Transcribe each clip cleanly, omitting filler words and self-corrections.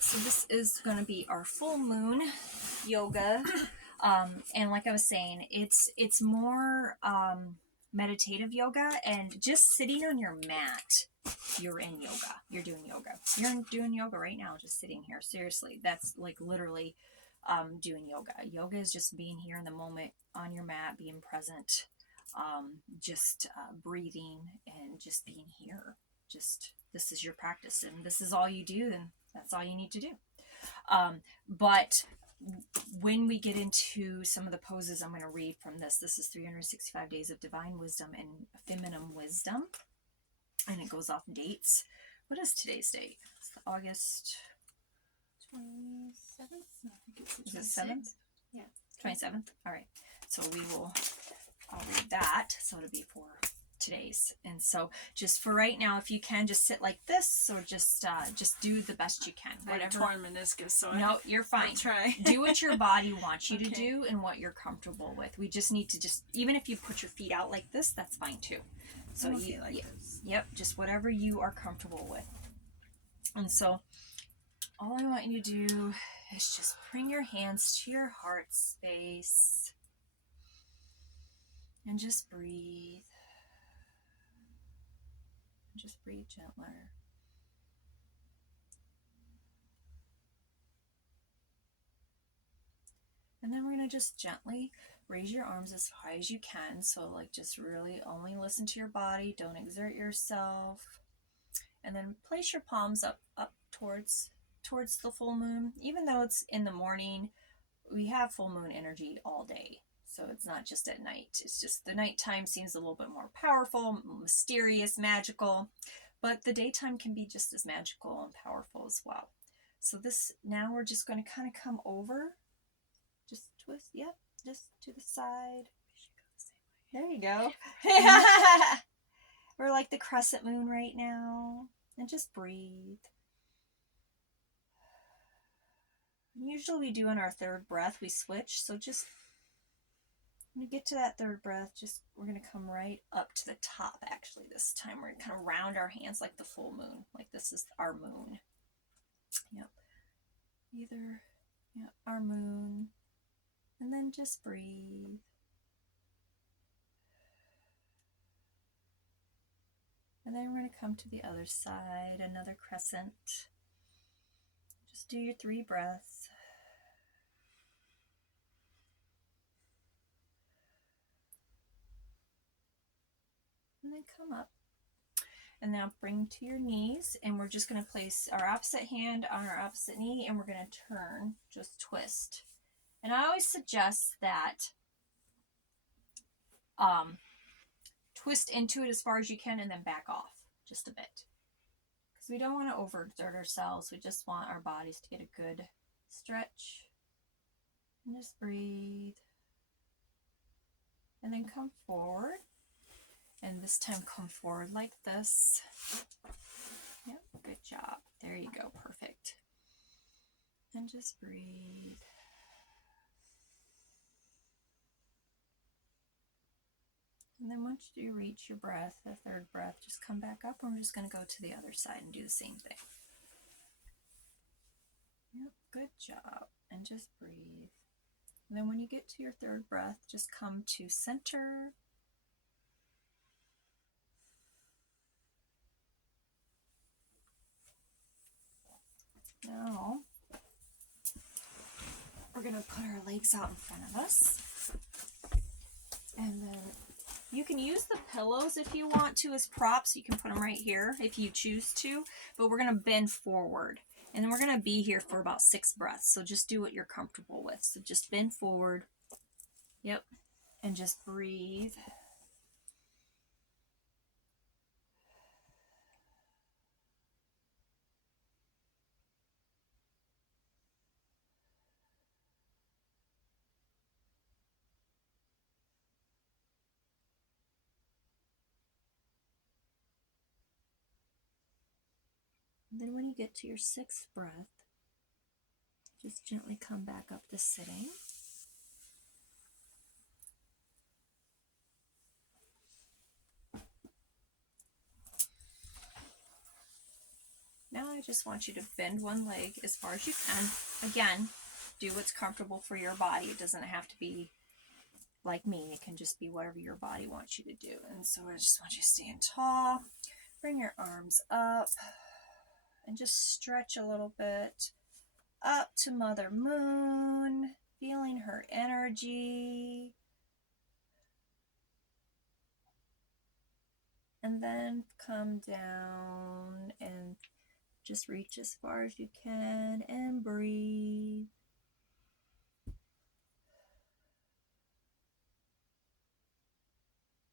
so this is going to be our full moon yoga. And like I was saying, it's more meditative yoga, and just sitting on your mat, you're in yoga. You're doing yoga. You're doing yoga right now, just sitting here. Seriously, that's like literally doing yoga. Yoga is just being here in the moment on your mat, being present, just breathing and just being here. Just this is your practice, and this is all you do, then that's all you need to do. But when we get into some of the poses I'm going to read from this is 365 Days of Divine Wisdom and Feminine Wisdom, and it goes off dates. What is today's date? It's August 27th? No, I think it's Is it 7th? Yeah. 27th? All right. So I'll read that. So it'll be for today's. And so just for right now, if you can, just sit like this, or just do the best you can. Whatever. I have torn meniscus, so no, you're fine. I'll try. Do what your body wants you to do and what you're comfortable with. We just need to even if you put your feet out like this, that's fine too. So yep, just whatever you are comfortable with. And so all I want you to do is just bring your hands to your heart space and just breathe. Just breathe gentler. And then we're going to just gently raise your arms as high as you can. So like just really only listen to your body. Don't exert yourself. And then place your palms up towards the full moon. Even though it's in the morning, we have full moon energy all day. So it's not just at night. It's just the nighttime seems a little bit more powerful, mysterious, magical. But the daytime can be just as magical and powerful as well. So now we're just going to kind of come over. Just twist, yep, just to the side. There you go. We're like the crescent moon right now. And just breathe. Usually we do on our third breath, we switch. So just when you get to that third breath, we're going to come right up to the top actually this time. We're going to kind of round our hands like the full moon. Like this is our moon. Yep. Our moon. And then just breathe. And then we're going to come to the other side, another crescent. Just do your 3 breaths. And then come up. And now bring to your knees, and we're just going to place our opposite hand on our opposite knee, and we're going to turn, just twist. And I always suggest that twist into it as far as you can and then back off just a bit. Because we don't want to overexert ourselves. We just want our bodies to get a good stretch. And just breathe. And then come forward. And this time come forward like this. Yep, good job. There you go, perfect. And just breathe. And then once you reach your breath, the third breath, just come back up, and we're just going to go to the other side and do the same thing. Yep, good job. And just breathe. And then when you get to your third breath, just come to center. Now, we're going to put our legs out in front of us. And then you can use the pillows if you want to as props. You can put them right here if you choose to. But we're going to bend forward. And then we're going to be here for about 6 breaths. So just do what you're comfortable with. So just bend forward. Yep. And just breathe. And then when you get to your 6th breath, just gently come back up to sitting. Now I just want you to bend one leg as far as you can. Again, do what's comfortable for your body. It doesn't have to be like me. It can just be whatever your body wants you to do. And so I just want you to stand tall. Bring your arms up and just stretch a little bit up to Mother Moon, feeling her energy. And then come down and just reach as far as you can and breathe.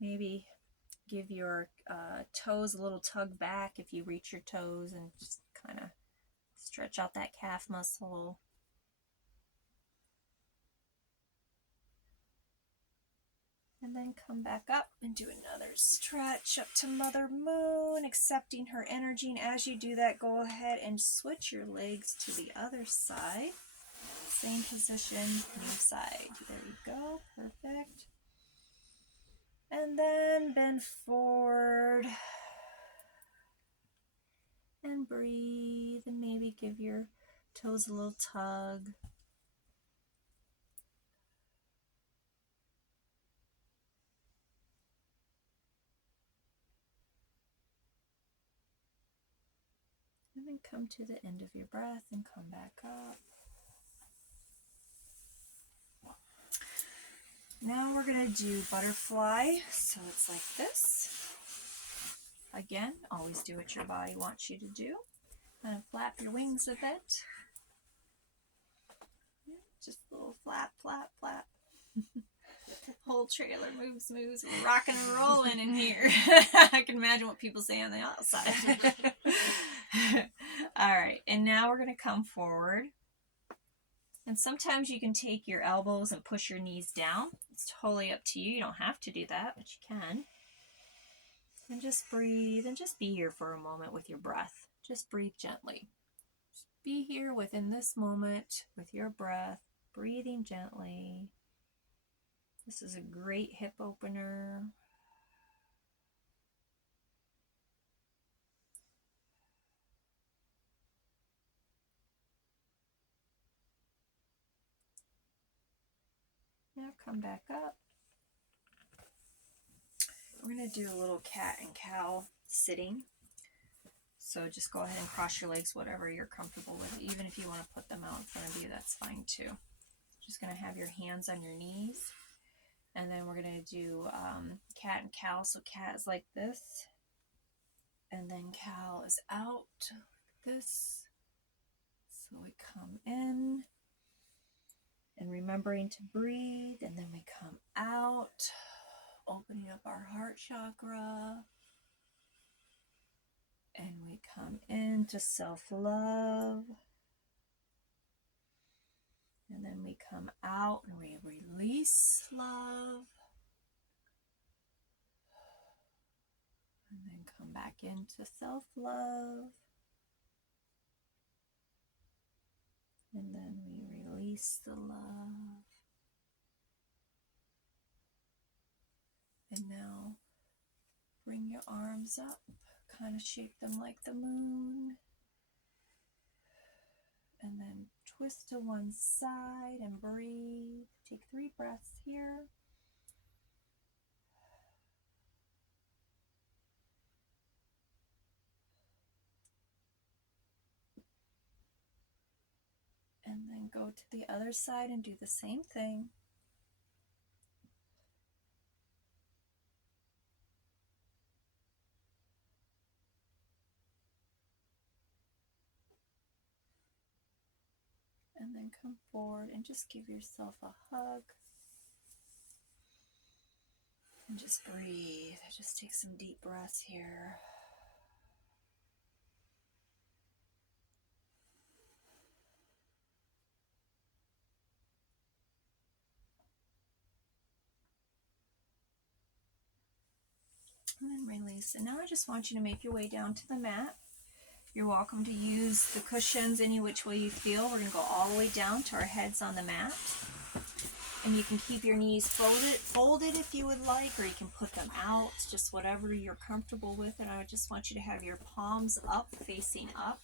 Maybe give your toes a little tug back if you reach your toes, and just kind of stretch out that calf muscle. And then come back up and do another stretch up to Mother Moon, accepting her energy. And as you do that, go ahead and switch your legs to the other side. Same position, new side. There you go. Perfect. And then bend forward and breathe, and maybe give your toes a little tug. And then come to the end of your breath and come back up. Now we're going to do butterfly. So it's like this. Again, always do what your body wants you to do. Kind of flap your wings a bit. Just a little flap, flap, flap. The whole trailer moves. We're rocking and rolling in here. I can imagine what people say on the outside. All right, and now we're going to come forward. And sometimes you can take your elbows and push your knees down. It's totally up to you. You don't have to do that, but you can. And just breathe and just be here for a moment with your breath. Just breathe gently. Just be here within this moment with your breath, breathing gently. This is a great hip opener. Now come back up. We're going to do a little cat and cow sitting. So just go ahead and cross your legs, whatever you're comfortable with. Even if you want to put them out in front of you, that's fine too. Just going to have your hands on your knees. And then we're going to do cat and cow. So cat is like this. And then cow is out like this. So we come in. And remembering to breathe. And then we come out. Opening up our heart chakra. And we come into self-love. And then we come out and we release love. And then come back into self-love. And then we release the love. And now bring your arms up. Kind of shape them like the moon. And then twist to one side and breathe. Take 3 breaths here. And then go to the other side and do the same thing. And then come forward and just give yourself a hug. And just breathe. Just take some deep breaths here. And then release. And now I just want you to make your way down to the mat. You're welcome to use the cushions any which way you feel. We're going to go all the way down to our heads on the mat. And you can keep your knees folded if you would like, or you can put them out, just whatever you're comfortable with. And I just want you to have your palms up, facing up.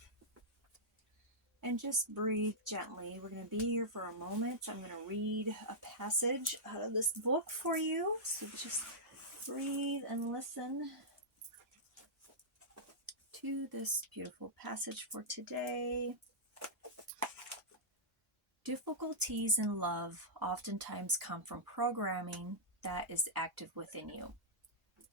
And just breathe gently. We're going to be here for a moment. I'm going to read a passage out of this book for you. So just breathe and listen to this beautiful passage for today. Difficulties in love oftentimes come from programming that is active within you.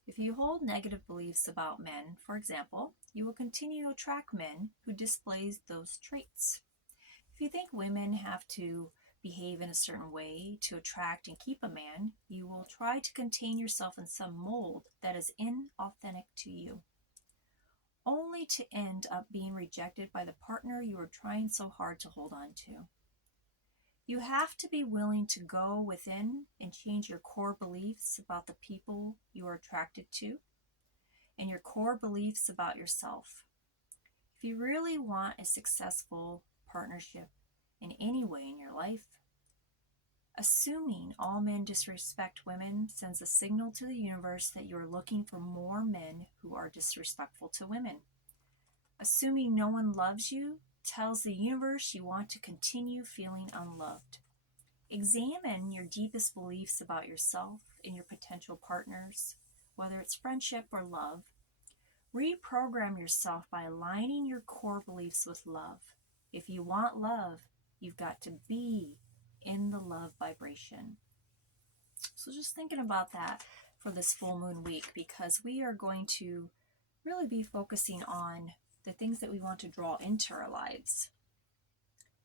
If you hold negative beliefs about men, for example, you will continue to attract men who display those traits. If you think women have to behave in a certain way to attract and keep a man, you will try to contain yourself in some mold that is inauthentic to you, only to end up being rejected by the partner you are trying so hard to hold on to. You have to be willing to go within and change your core beliefs about the people you are attracted to and your core beliefs about yourself. If you really want a successful partnership in any way in your life, assuming all men disrespect women sends a signal to the universe that you are looking for more men who are disrespectful to women. Assuming no one loves you tells the universe you want to continue feeling unloved. Examine your deepest beliefs about yourself and your potential partners, whether it's friendship or love. Reprogram yourself by aligning your core beliefs with love. If you want love, you've got to be in the love vibration. So just thinking about that for this full moon week, because we are going to really be focusing on the things that we want to draw into our lives.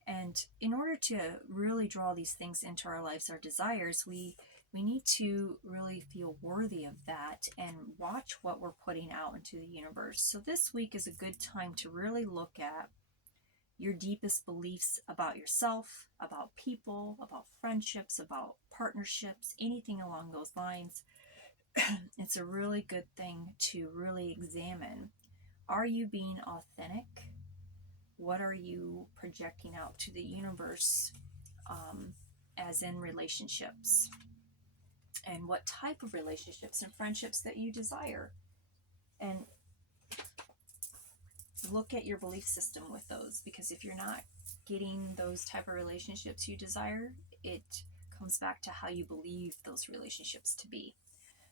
And in order to really draw these things into our lives, our desires, we need to really feel worthy of that and watch what we're putting out into the universe. So this week is a good time to really look at your deepest beliefs about yourself, about people, about friendships, about partnerships, anything along those lines. It's a really good thing to really examine. Are you being authentic? What are you projecting out to the universe, as in relationships? And what type of relationships and friendships that you desire? And look at your belief system with those, because if you're not getting those type of relationships you desire, it comes back to how you believe those relationships to be.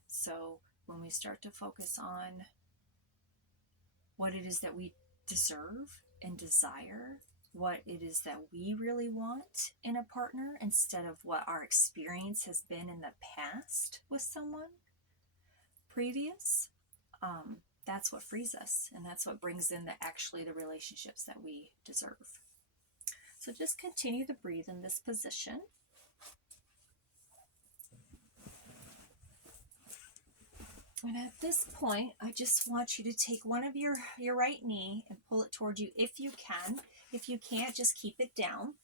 So when we start to focus on what it is that we deserve and desire, what it is that we really want in a partner instead of what our experience has been in the past with someone previous, that's what frees us, and that's what brings in the relationships that we deserve. So just continue to breathe in this position. And at this point, I just want you to take one of your right knee and pull it toward you if you can. If you can't, just keep it down.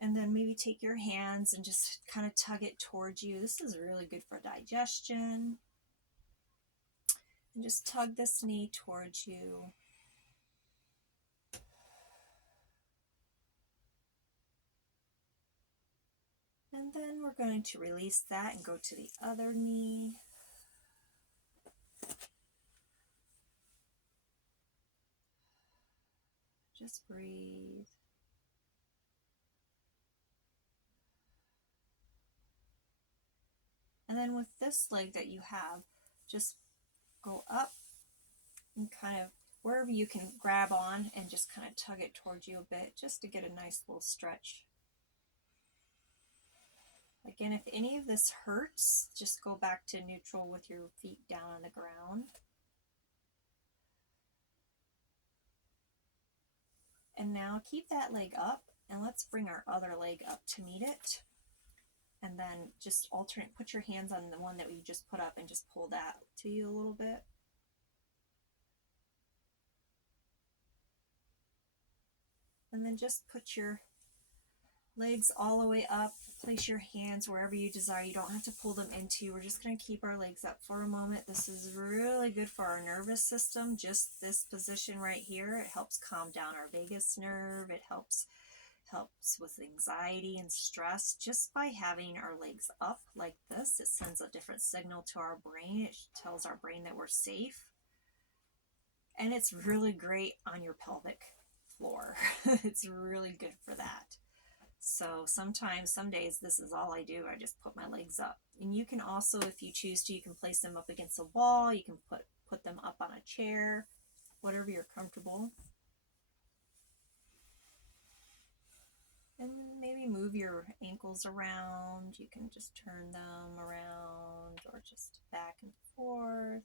And then maybe take your hands and just kind of tug it towards you. This is really good for digestion. And just tug this knee towards you. And then we're going to release that and go to the other knee. Just breathe. And then with this leg that you have, just go up and kind of wherever you can grab on and just kind of tug it towards you a bit, just to get a nice little stretch. Again, if any of this hurts, just go back to neutral with your feet down on the ground. And now keep that leg up, and let's bring our other leg up to meet it. And then just alternate, put your hands on the one that we just put up and just pull that to you a little bit. And then just put your legs all the way up. Place your hands wherever you desire. You don't have to pull them into you. We're just going to keep our legs up for a moment. This is really good for our nervous system. Just this position right here. It helps calm down our vagus nerve. It helps with anxiety and stress. Just by having our legs up like this, it sends a different signal to our brain. It tells our brain that we're safe. And it's really great on your pelvic floor. It's really good for that. So sometimes, some days, this is all I do. I just put my legs up. And you can also, if you choose to, you can place them up against a wall. You can put them up on a chair, whatever you're comfortable. And maybe move your ankles around. You can just turn them around or just back and forth.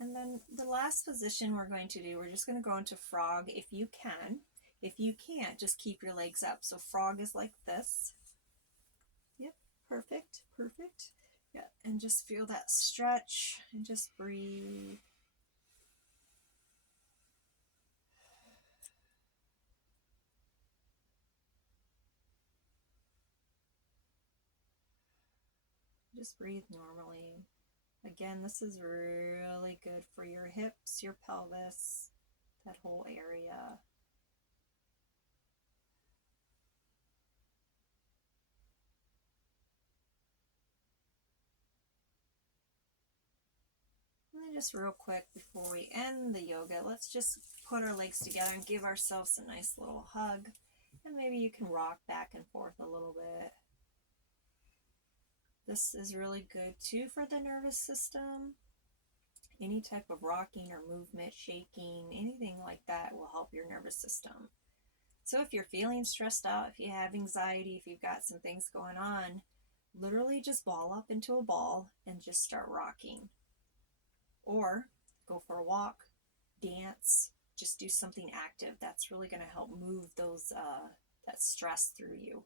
And then the last position we're going to do, we're just going to go into frog if you can. If you can't, just keep your legs up. So frog is like this. Yep, perfect, perfect. Yeah, and just feel that stretch and just breathe. Just breathe normally. Again, this is really good for your hips, your pelvis, that whole area. And then just real quick before we end the yoga, let's just put our legs together and give ourselves a nice little hug. And maybe you can rock back and forth a little bit. This is really good too for the nervous system. Any type of rocking or movement, shaking, anything like that will help your nervous system. So if you're feeling stressed out, if you have anxiety, if you've got some things going on, literally just ball up into a ball and just start rocking. Or go for a walk, dance, just do something active. That's really going to help move those that stress through you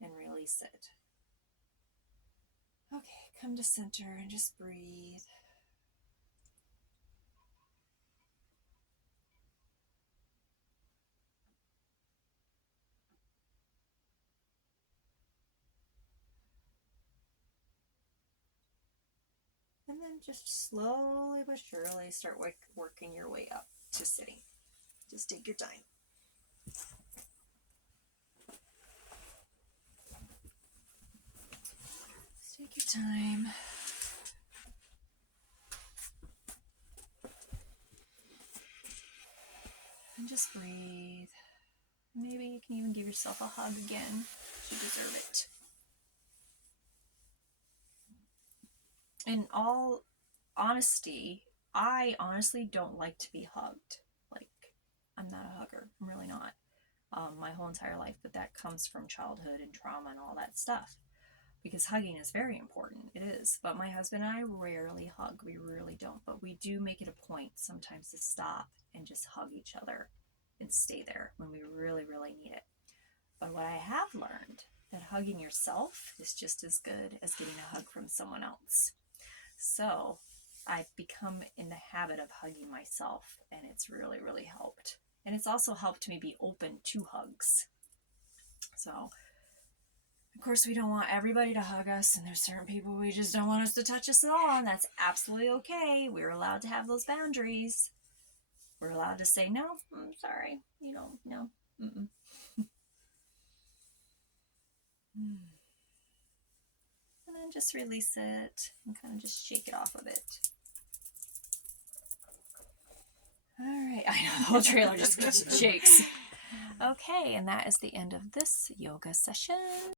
and release it. Okay, come to center and just breathe. And then just slowly but surely start working your way up to sitting. Just take your time. Just take your time. And just breathe. Maybe you can even give yourself a hug again. You deserve it. In all honesty, I honestly don't like to be hugged. Like, I'm not a hugger. I'm really not. My whole entire life, but that comes from childhood and trauma and all that stuff. Because hugging is very important. It is. But my husband and I rarely hug. We really don't. But we do make it a point sometimes to stop and just hug each other and stay there when we really, really need it. But what I have learned, that hugging yourself is just as good as getting a hug from someone else. So I've become in the habit of hugging myself, and it's really, really helped. And it's also helped me be open to hugs. So, of course, we don't want everybody to hug us, and there's certain people we just don't want us to touch us at all, and that's absolutely okay. We're allowed to have those boundaries. We're allowed to say, no, I'm sorry, no. Mm-mm. And then just release it and kind of just shake it off a bit. All right, I know the whole trailer just shakes. Okay, and that is the end of this yoga session.